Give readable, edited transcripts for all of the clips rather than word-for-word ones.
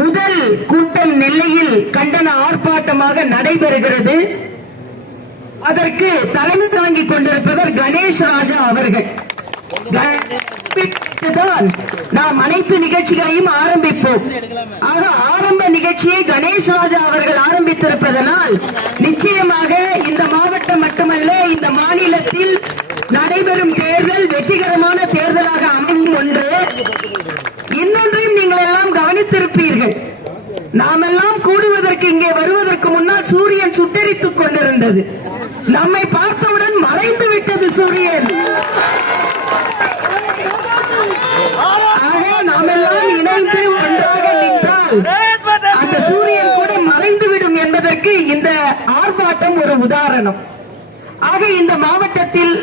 முதல் கூட்டம் நெல்லையில் கண்டன ஆர்ப்பாட்டமாக நடைபெறுகிறது. அதற்கு தலைமை தாங்கிக் கொண்டிருப்பவர் கணேஷ் ராஜா அவர்கள். நாம் அனைத்து நிகழ்ச்சிகளையும் ஆரம்பிப்போம். ஆக ஆரம்ப நிகழ்ச்சியை கணேஷ் ராஜா அவர்கள் ஆரம்பித்திருப்பதனால் நிச்சயமாக இந்த மாவட்டம் மட்டுமல்ல, இந்த மாநிலத்தில் நடைபெறும் தேர்தல் வெற்றிகரமான தேர்தலாக அமையும் ஒன்று. இன்னொன்றையும் நீங்கள் எல்லாம் கவனித்திருப்பீர்கள். நாமெல்லாம் கூடுவதற்கு, இங்கே வருவதற்கு முன்னால் சூரியன் சுட்டெரித்துக் கொண்டிருந்தது. நம்மை பார்த்தவுடன் மறைந்து விட்டது சூரியன். நாமெல்லாம் இணைந்து ஒன்றாக நின்றால் அந்த சூரியன் கூட மறைந்துவிடும் என்பதற்கு இந்த ஆர்ப்பாட்டம் ஒரு உதாரணம். ஆக இந்த மாவட்டத்தில்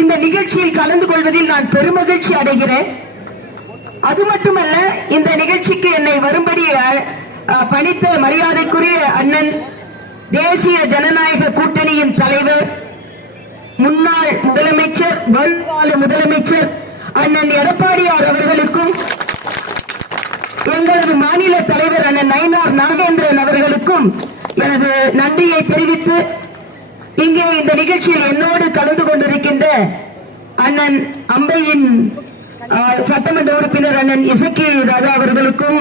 இந்த நிகழ்ச்சியில் கலந்து கொள்வதில் நான் பெருமகிழ்ச்சி அடைகிறேன். அது மட்டுமல்ல, இந்த நிகழ்ச்சிக்கு என்னை வரும்படி பணித்த மரியாதைக்குரிய அண்ணன், தேசிய ஜனநாயக கூட்டணியின் தலைவர், முன்னாள் முதலமைச்சர், வருங்கால முதலமைச்சர் அண்ணன் எடப்பாடியார் அவர்களுக்கும், எங்களது மாநில தலைவர் அண்ணன் நயினார் நாகேந்திரன் அவர்களுக்கும் எனது நன்றியை தெரிவித்து, இங்கே இந்த நிகழ்ச்சியில் என்னோடு கலந்து கொண்டிருக்கின்ற அண்ணன் அம்பையின் சட்டமன்ற உறுப்பினர் அண்ணன் இசக்கி ராஜா அவர்களுக்கும்,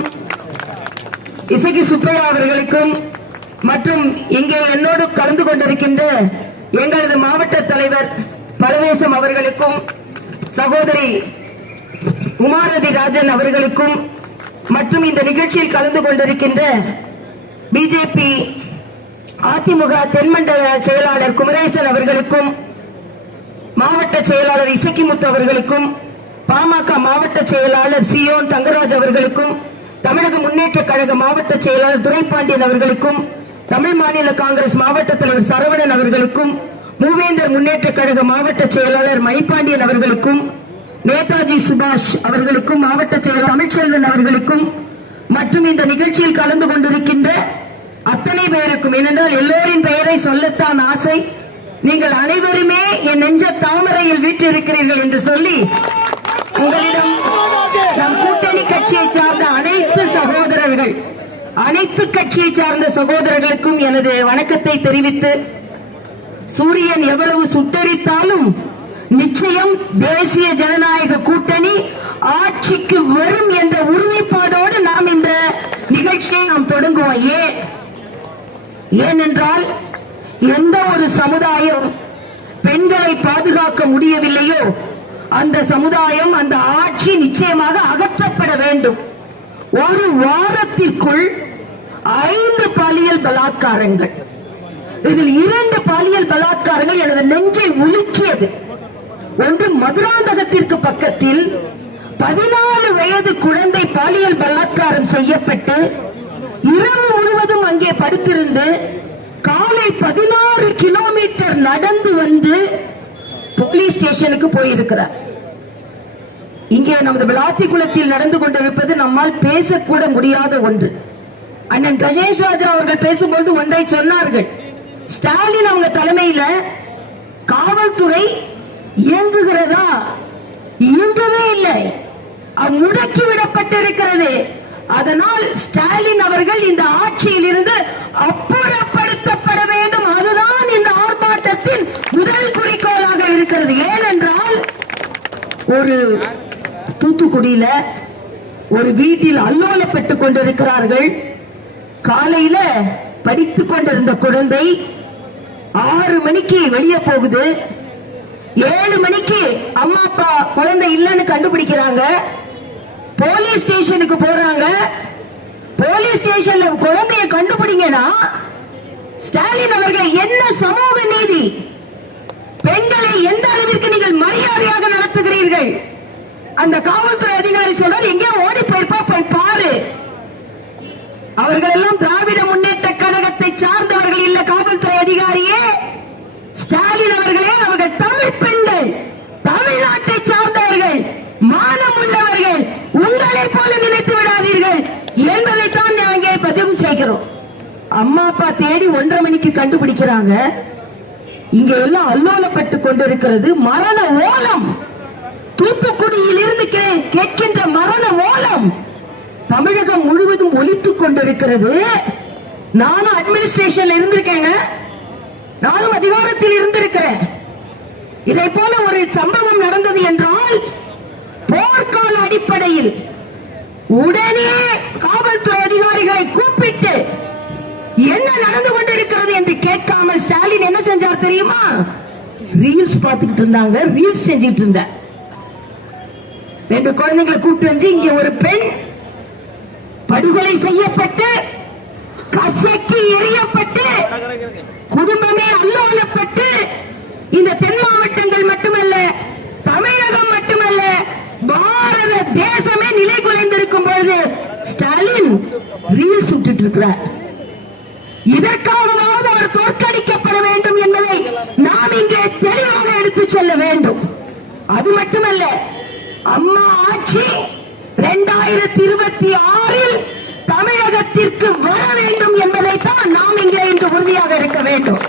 இசக்கி சுப்பையா அவர்களுக்கும், மற்றும் இங்கே என்னோடு கலந்து கொண்டிருக்கின்ற எங்களது மாவட்ட தலைவர் பரவேசம் அவர்களுக்கும், சகோதரி உமாரதி ராஜன் அவர்களுக்கும், மற்றும் இந்த நிகழ்ச்சியில் கலந்து கொண்டிருக்கின்ற பிஜேபி அதிமுக தென்மண்டல செயலாளர் குமரேசன் அவர்களுக்கும், மாவட்ட செயலாளர் இசக்கிமுத்து அவர்களுக்கும், பாமக மாவட்ட செயலாளர் சியோன் தங்கராஜ் அவர்களுக்கும், தமிழக முன்னேற்ற கழக மாவட்ட செயலாளர் துரைப்பாண்டியன் அவர்களுக்கும், தமிழ் மாநில காங்கிரஸ் மாவட்ட தலைவர் சரவணன் அவர்களுக்கும், மூவேந்தர் முன்னேற்ற கழக மாவட்ட செயலாளர் மணிப்பாண்டியன் அவர்களுக்கும், நேதாஜி சுபாஷ் அவர்களுக்கும், மாவட்ட செயலாளர் தமிழ்ச்செல்வன் அவர்களுக்கும், மற்றும் இந்த நிகழ்ச்சியில் கலந்து கொண்டிருக்கின்ற அத்தனை பேருக்கும், ஏனென்றால் எல்லோரின் பெயரை சொல்லத்தான் ஆசை. நீங்கள் அனைவருமே என் நெஞ்ச தாமரையில் வீற்றிருக்கிறீர்கள் என்று சொல்லி உங்களிடம் நம் கூட்டணி கட்சியை சார்ந்த அனைத்து சகோதரர்கள், அனைத்து கட்சியை சார்ந்த சகோதரர்களுக்கும் எனது வணக்கத்தை தெரிவித்து, சூரியன் எவ்வளவு சுட்டரித்தாலும் நிச்சயம் தேசிய ஜனநாயக கூட்டணி ஆட்சிக்கு வரும் என்ற உறுதிப்பாடோடு நாம் இந்த நிகழ்ச்சியை நாம் தொடங்குவோம். ஏனென்றால் எந்த ஒரு சமுதாயம் பெண்களை பாதுகாக்க முடியவில்லையோ அந்த சமுதாயம், அந்த ஆட்சி நிச்சயமாக அகற்றப்பட வேண்டும். ஒரு வாரத்திற்குள் 5 பாலியல் பலாத்காரங்கள், இதில் 2 பாலியல் பலாத்காரங்கள் எனது நெஞ்சை உலுக்கியது. ஒன்று மதுராந்தகத்திற்கு பக்கத்தில் 14 வயது குழந்தை பாலியல் பலாத்காரம் செய்யப்பட்டு இரவு முழுவதும் அங்கே படுத்திருந்து காலை 16 கிலோமீட்டர் நடந்து வந்து போலீஸ் ஸ்டேஷனுக்கு போயிருக்கிறார். இங்கே நமது விளாத்திக்குளத்தில் நடந்து கொண்டிருப்பது நம்மால் பேசக்கூட முடியாத ஒன்று. அண்ணன் கணேஷ் ராஜா அவர்கள் பேசும்போது ஒன்றை சொன்னார்கள். ஸ்டாலின் அவங்க தலைமையில காவல்துறை இயங்குகிறதா? இயங்கவே இல்லை, முடக்கிவிடப்பட்டிருக்கிறது. அதனால் ஸ்டாலின் அவர்கள் இந்த ஆட்சியில் இருந்து அப்புறப்படுத்தப்பட வேண்டும். அதுதான் இந்த ஆர்ப்பாட்டத்தின் முதல் குறிக்கோளாக இருக்கிறது. ஏனென்றால் ஒரு தூத்துக்குடியில ஒரு வீட்டில் அல்லோலப்பட்டுக் கொண்டிருக்கிறார்கள். காலையில படித்துக் கொண்டிருந்த குழந்தை 6 மணிக்கு வெளியே போகுது. 7 மணிக்கு அம்மா அப்பா குழந்தை இல்லைன்னு கண்டுபிடிக்கிறாங்க. போலீஸ் ஸ்டேஷனுக்கு போறாங்க. போலீஸ் ஸ்டேஷன்ல குழந்தைய கண்டுபிடிங்கன்னா ஸ்டாலின் அவர்கள் என்ன சமூக நீதி? பெண்களை எந்த அளவிற்கு நீங்கள் மரியாதையாக நடத்துகிறீர்கள்? அந்த காவல்துறை அதிகாரி சொல்றார், எங்கே ஓடி போயிருப்பா, போய் பாரு. அவர்கள் எல்லாம் திராவிட முன்னேற்ற கழகத்தை சார்ந்தவர்கள் இல்ல. காவல்துறை அதிகாரியே ஸ்டாலின் அவர்களே, அவர்கள் தமிழ் பெண்கள், தமிழ்நாட்டை சார்ந்தவர்கள், மானம் உள்ளவர்கள். உங்களை போல நினைத்து விடாதீர்கள் என்பதைத்தான் நாங்க பதிவு செய்கிறோம். அம்மா அப்பா தேடி 1:30 மணிக்கு கண்டுபிடிக்கிறாங்க. இங்க எல்லாம் அல்லோலப்பட்டு கொண்டிருக்கிறது. மரண ஓலம் தூத்துக்குடியில் இருந்து கேட்கின்ற மரண ஓலம் தமிழகம் முழுவதும் எங்கும் ஒலித்துக் கொண்டிருக்கிறது. நானும் அட்மினிஸ்ட்ரேஷன்ல இருந்திருக்கேங்க, நானும் அதிகாரத்தில் இருந்திருக்கிறேன். இதை போல ஒரு சம்பவம் நடந்தது என்றால் போர்க்கால அடிப்படையில் உடனே காவல்துறை அதிகாரிகளை கூப்பிட்டு என்ன நடந்து கொண்டிருக்கிறது என்று கேட்காமல் ஸ்டாலின் என்ன செஞ்சார் தெரியுமா? ரீல்ஸ் பார்த்துக்கிட்டு இருந்தாங்க, ரீல்ஸ் செஞ்சுட்டு இருந்த 2 குழந்தைகளை கூப்பிட்டு வந்து இங்க ஒரு பெண் படுகொலை செய்யப்பட்டு கசக்கி எறியப்பட்டு குடும்பமே அல்லோலப்பட்டு இந்த தென் மாவட்டங்கள் மட்டுமல்ல, தமிழகம் மட்டுமல்ல, பாரத தேசமே நிலை குலைந்திருக்கும் பொழுது ஸ்டாலின் ரீல்ஸ் விட்டுட்டு இருக்கிறார். இதற்காகவாவது அவர் தோற்கடிக்கப்பட வேண்டும் என்பதை நாம் இங்கே தெளிவாக எடுத்து சொல்ல வேண்டும். அது மட்டுமல்ல, அம்மா ஆட்சி 2026 தமிழகத்திற்கு வர வேண்டும் என்பதை தான் நாம் இங்கே இன்று உறுதியாக இருக்க வேண்டும்.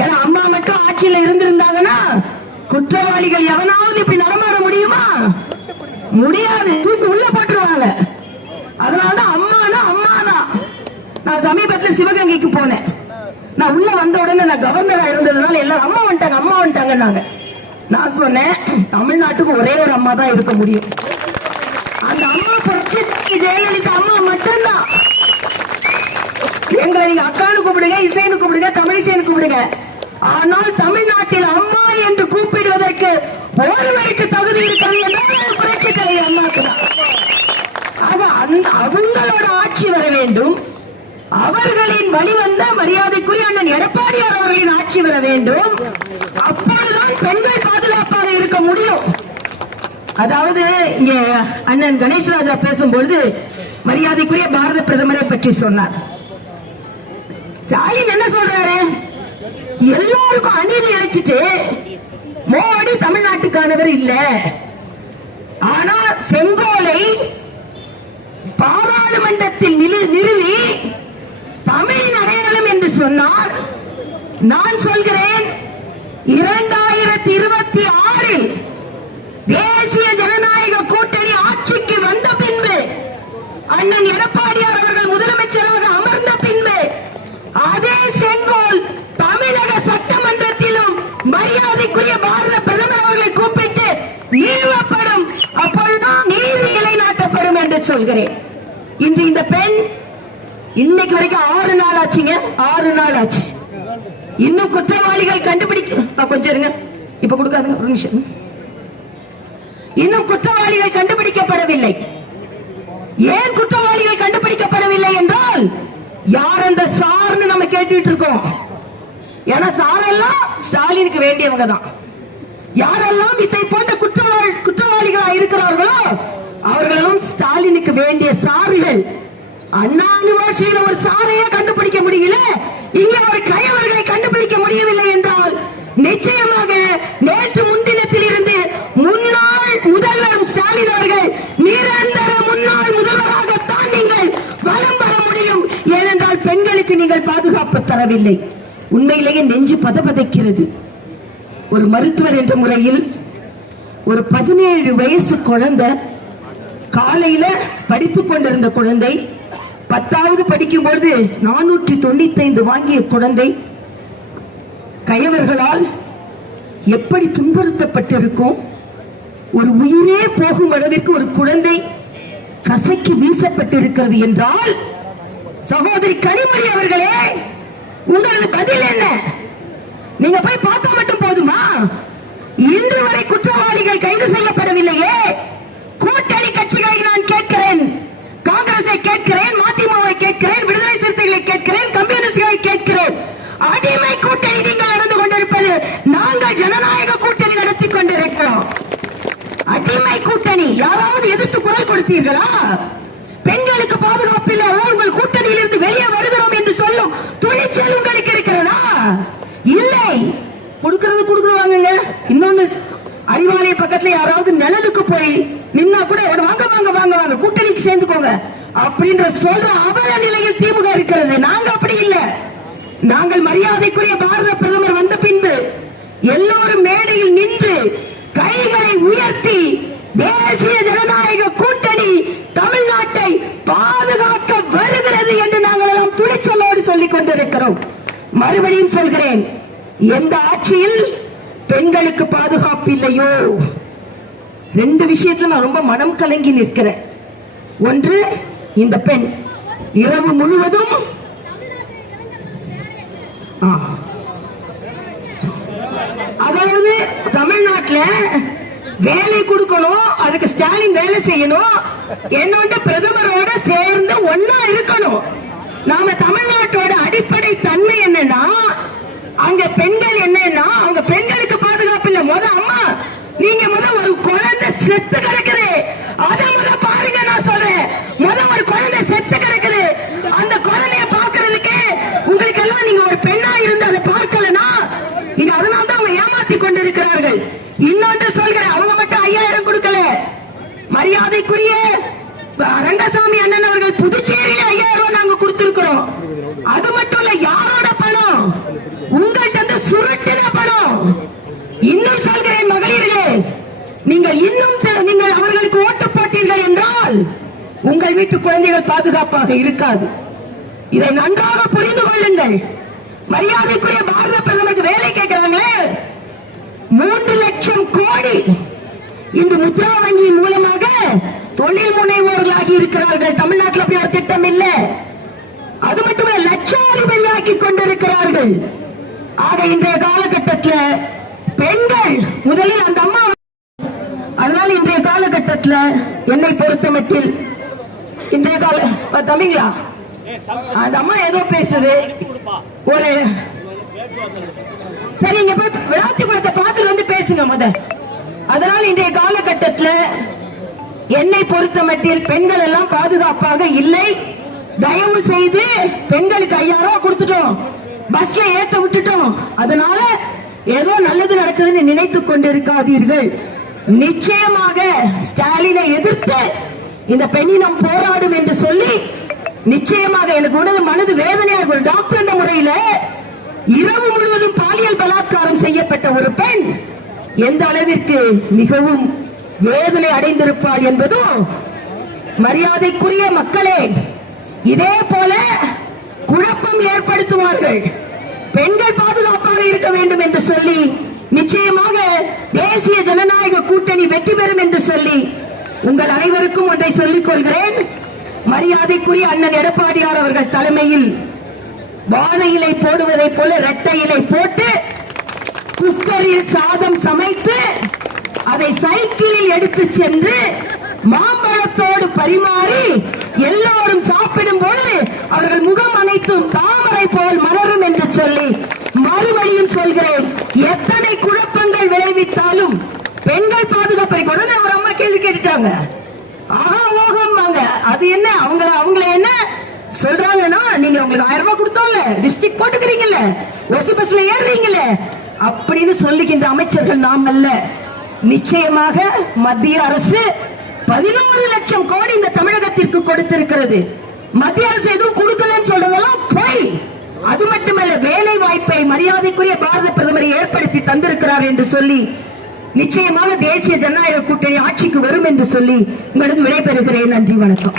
ஏன்னா அம்மா மட்டும் ஆட்சியில் இருந்திருந்தாங்கன்னா குற்றவாளிகள் எவனாவது இப்படி நடமாட முடியுமா? முடியாது, தூக்கி உள்ள போட்டுருவாங்க. அதனாலதான் அம்மானா அம்மாதான். நான் சமீபத்தில் சிவகங்கைக்கு போனேன். நான் உள்ள வந்த உடனே நான் கவர்னரா இருந்ததுனால எல்லாரும் அம்மா வந்துட்டாங்க அம்மா வந்துட்டாங்க. நான் சொன்னேன், தமிழ்நாட்டுக்கு ஒரே ஒரு அம்மா தான் இருக்க முடியும். அந்த அம்மா புரட்சி ஜெயலலிதா அம்மா மட்டும்தான். எங்களை நீங்க அக்கானு கூப்பிடுங்க, இசைன்னு கூப்பிடுங்க, தமிழிசைன்னு கூப்பிடுங்க. ஆனால் தமிழ்நாட்டில் அம்மா என்று கூப்பிடுவதற்கு ஒருவருக்கு தகுதி இருக்கிறது என்றால் புரட்சி தலைவர் அம்மாக்கு தான். அவங்களோட ஆட்சி வர வேண்டும். அவர்களின் வழிவந்த மரியாதைக்குரிய அண்ணன் எடப்பாடியார் அவர்களின் ஆட்சி வர வேண்டும். அப்பொழுதுதான் பெண்கள் பாதுகாப்பாக இருக்க முடியும். அதாவது இங்கே அண்ணன் கணேஷ்ராஜா பேசும்பொழுது மரியாதைக்குரிய பாரத பிரதமரை பற்றி சொன்னார். ஸ்டாலின் என்ன சொல்றாரு? எல்லாருக்கும் அநீதி இழைச்சிட்டு மோடி தமிழ்நாட்டுக்கானவர் இல்ல, ஆனா செங்கோலை பாராளுமன்றத்தில் நிறுவி தமிழின் அடையாளம் என்று சொன்னார். நான் சொல்கிறேன், 2026 தேசிய ஜனநாயக கூட்டணி ஆட்சிக்கு வந்த பின்பு, அண்ணன் எடப்பாடியார் அவர்கள் முதலமைச்சராக அமர்ந்த பின்பு, அதே செங்கோல் தமிழக சட்டமன்றத்திலும் மரியாதைக்குரிய பாரத பிரதமர் அவர்களை கூப்பிட்டு நிறுவப்படும். அப்பொழுதுதான் நீதி நிலைநாட்டப்படும் என்று சொல்கிறேன். இன்று இந்த பெண் இன்னைக்கு வரைக்கும் 6 நாள் ஆச்சுங்க, 6 நாள் ஆச்சு. இன்னும் குற்றவாளிகள் கண்டுபிடிக்க கொஞ்சம் இருங்க, இப்ப கொடுக்காதுங்க ஒரு நிமிஷம். இன்னும் குற்றவாளிகள் கண்டுபிடிக்கப்படவில்லை. ஏன் குற்றவாளிகள் கண்டுபிடிக்கப்படவில்லை என்றால், யார் அந்த சார்னு நம்ம கேட்டுட்டு இருக்கோம். ஏன்னா சாரெல்லாம் ஸ்டாலினுக்கு வேண்டியவங்க தான். யாரெல்லாம் இதை போன்ற குற்றவாளிகளா இருக்கிறார்களோ அவர்களும் ஸ்டாலினுக்கு வேண்டிய சார்கள். அண்ணா யூனிவர்சிட்டியில ஒரு சாரையே கண்டுபிடிக்க முடியல, இங்கே ஒரு கயவர்களை கண்டுபிடிக்க முடியவில்லை என்றால் நிச்சயமாக நேற்று முன்தினத்தில் இருந்து முன்னாள் முதல்வர் ஸ்டாலின் அவர்கள் நிரந்தர முன்னாள் முதல்வராகத்தான் நீங்கள் வலம் பெற முடியும். ஏனென்றால் பெண்களுக்கு நீங்கள் பாதுகாப்பு தரவில்லை. உண்மையிலேயே நெஞ்சு பதபதைக்கிறது. ஒரு மருத்துவர் என்ற முறையில் ஒரு 17 வயசு குழந்தை, காலையில படித்துக் கொண்டிருந்த குழந்தை, 10வது படிக்கும் பொழுது 495 வாங்கிய குழந்தை கயவர்களால் எப்படி துன்புறுத்தப்பட்டிருக்கும். ஒரு உயிரே போகும் அளவிற்கு ஒரு குழந்தை கசக்கி வீசப்பட்டிருக்கிறது என்றால், சகோதரி கனிமொழி அவர்களே, உங்களது பதில் என்ன? நீங்க போய் பார்த்தா மட்டும் போதுமா? இன்று வரை குற்றவாளிகள் கைது செய்யப்படவில்லையே. கூட்டணி கட்சிகளை நான் கேட்கிறேன், காங்கிரஸை கேட்கிறேன், மதிமுகவை கேட்கிறேன், விடுதலை சிறுத்தைகளை கேட்கிறேன், கம்யூனிஸ்டுகளை கேட்கிறேன். அடிமை கூட்டணி நீங்கள் நடந்து கொண்டிருப்பது, நாங்கள் ஜனநாயக கூட்டணி நடத்தி கொண்டிருக்கிறோம். அடிமை கூட்டணி. யாராவது எதிர்த்து குரல் கொடுத்தீர்களா? பெண்களுக்கு பாதுகாப்பு இல்லை, உங்கள் கூட்டணியில் இருந்து வெளியே வருகிறோம் என்று சொல்லும் துணிச்சல் உங்களுக்கு இருக்கிறதா? இல்லை. கொடுக்கறது இன்னொன்னு, அறிவாலய பக்கத்துல யாராவது நிழலுக்கு போய் நின்னா கூட வாங்க வாங்க வாங்க வாங்க கூட்டணிக்கு சேர்ந்துக்கோங்க அப்படின்ற சொல்ற அவல நிலையில் திமுக இருக்கிறது. நாங்க அப்படி இல்ல. நாங்கள் மரியாதைக்குரிய பாரத பிரதமர் வந்த பின்பு எல்லோரும் மேடையில் நின்று கைகளை உயர்த்தி தேசிய ஜனநாயக கூட்டணி தமிழ்நாட்டை பாதுகாக்க இருக்கிறோம். மறுபடியும் சொல்கிறேன், எந்த ஆட்சியில் பெண்களுக்கு பாதுகாப்பு இல்லையோ, ரெண்டு விஷயத்துல நான் ரொம்ப மனம் கலங்கி நிற்கிறேன். ஒன்று, இந்த பெண் இரவு முழுவதும் அதாவது தமிழ்நாட்டில் வேலை கொடுக்கணும், அதுக்கு ஸ்டாலின் வேலை செய்யணும், என்னோட பிரதமரோட சேர்ந்து ஒன்னா இருக்கணும். நாம தமிழ்நாட்டோட அடிப்படை தன்மை என்னன்னா, அங்க பெண்கள் என்னன்னா, அவங்க பெண்களுக்கு பாதுகாப்பு இல்ல. அம்மா நீங்க ஒரு குழந்தை செத்து கிடக்குது, அதை பாருங்க. நான் சொல்றேன், ஒரு குழந்தை செத்து கிடக்குது, அந்த குழந்தைய பாக்குறதுக்கு உங்களுக்கு எல்லாம் நீங்க ஒரு பெண்ணா இருந்து அதை பார்க்கலனா, நீங்க அதனால தான் அவங்க ஏமாத்தி கொண்டிருக்கிறார்கள். இன்னொன்று சொல்கிறேன், அவங்க மட்டும் 5000 கொடுக்கல. மரியாதைக்குரிய ரங்கசாமி அண்ணன் அவர்கள் புதுச்சேரியில 5000 ரூபாய் நாங்க கொடுத்திருக்கிறோம். அது மட்டும் இல்ல, யாரோட பணம்? உங்கள்கிட்ட சுருட்டின பணம். இன்னும் சொல்கிறேன் மகளிர்களே, நீங்கள் அவர்களுக்கு ஓட்டு போட்டீர்கள் என்றால் உங்கள் வீட்டு குழந்தைகள் பாதுகாப்பாக இருக்காது. இதை நன்றாக புரிந்து கொள்ளுங்கள். மரியாதைக்குரிய பாரத பிரதமருக்கு வேலை கேட்கிறாங்களே, 3 லட்சம் கோடி இந்த முத்ரா வங்கி மூலமாக தொழில் முனைவோர்களாகி இருக்கிறார்கள். தமிழ்நாட்டில் அப்படி ஒரு திட்டம் இல்ல. அது மட்டுமே லட்சாதிபதியாக்கி கொண்டிருக்கிறார்கள். ஆக இன்றைய காலகட்டத்தில் பெண்கள் முதலில் அந்த அம்மா, அதனால இன்றைய காலகட்டத்தில் என்னை பொறுத்தமட்டில் இன்றைய கால தம்பிங்களா, அந்த அம்மா ஏதோ பேசுது, ஒரு சரி இங்க போய் விளாத்தி குளத்தை பார்த்து வந்து பேசுங்க அதனால இன்றைய காலகட்டத்தில் என்னை பொறுத்தமட்டில் பெண்கள் எல்லாம் பாதுகாப்பாக இல்லை. தயவு செய்து பெண்களுக்கு 5000 ரூபாய் கொடுத்துட்டோம், பஸ்ல ஏத்த விட்டுட்டோம், அதனால ஏதோ நல்லது நடக்குதுன்னு நினைத்துக் கொண்டிருக்காதீர்கள். நிச்சயமாக ஸ்டாலினை எதிர்த்து இந்த பெண்ணினம் போராடும் என்று சொல்லி, நிச்சயமாக எனக்கு உடனே மனது வேதனையா இருக்கும். டாக்டர் என்ற முறையில இரவு முழுவதும் பாலியல் பலாத்காரம் செய்யப்பட்ட ஒரு பெண் எந்த அளவிற்கு மிகவும் வேதனை அடைந்திருப்பாள் என்பதும், மரியாதைக்குரிய மக்களே, இதே போல குழப்பம் ஏற்படுத்துவார்கள். பெண்கள் பாதுகாப்பாக இருக்க வேண்டும் என்று சொல்லி நிச்சயமாக தேசிய ஜனநாயக கூட்டணி வெற்றி பெறும் என்று சொல்லி உங்கள் அனைவருக்கும் ஒன்றை சொல்லிக் கொள்கிறேன். மரியாதைக்குரிய அண்ணன் எடப்பாடியார் அவர்கள் தலைமையில் வாழை இலை போடுவதை போல இரட்டை இலை போட்டு குக்கரில் சாதம் சமைத்து அதை சைக்கிளில் எடுத்து சென்று மாம்பழத்தோடு பரிமாறி எல்லோரும் சாப்பிடும் பொழுது அவர்கள் முகம் அனைத்தும் தாமரை போல் மலரும் என்று சொல்லி மறுபடியும் சொல்கிறேன். எத்தனை குழப்பங்கள் விளைவித்தாலும் பெண்கள் பாதுகாப்பை கொண்டு ஒரு அம்மா கேள்வி கேட்டுட்டாங்க. அது என்ன அவங்கள என்ன சொல்றாங்கன்னா, நீங்க உங்களுக்கு 1000 ரூபாய் கொடுத்தோம்ல, டிஸ்ட்ரிக்ட் போட்டுக்கிறீங்கல்ல, ஒசி பஸ்ல ஏறுறீங்கல்ல அப்படின்னு சொல்லுகின்ற அமைச்சர்கள் நாம் அல்ல. நிச்சயமாக மத்திய அரசு 11 லட்சம் கோடி இந்த தமிழகத்திற்கு கொடுத்திருக்கிறது. மத்திய அரசு எதுவும் கொடுக்கலன்னு சொல்றதெல்லாம் போய். அது மட்டுமல்ல, வேலை வாய்ப்பை மரியாதைக்குரிய பாரத பிரதமரை ஏற்படுத்தி தந்திருக்கிறார் என்று சொல்லி நிச்சயமாக தேசிய ஜனநாயக கூட்டணி ஆட்சிக்கு வரும் என்று சொல்லி உங்களிடம் விடைபெறுகிறேன். நன்றி, வணக்கம்.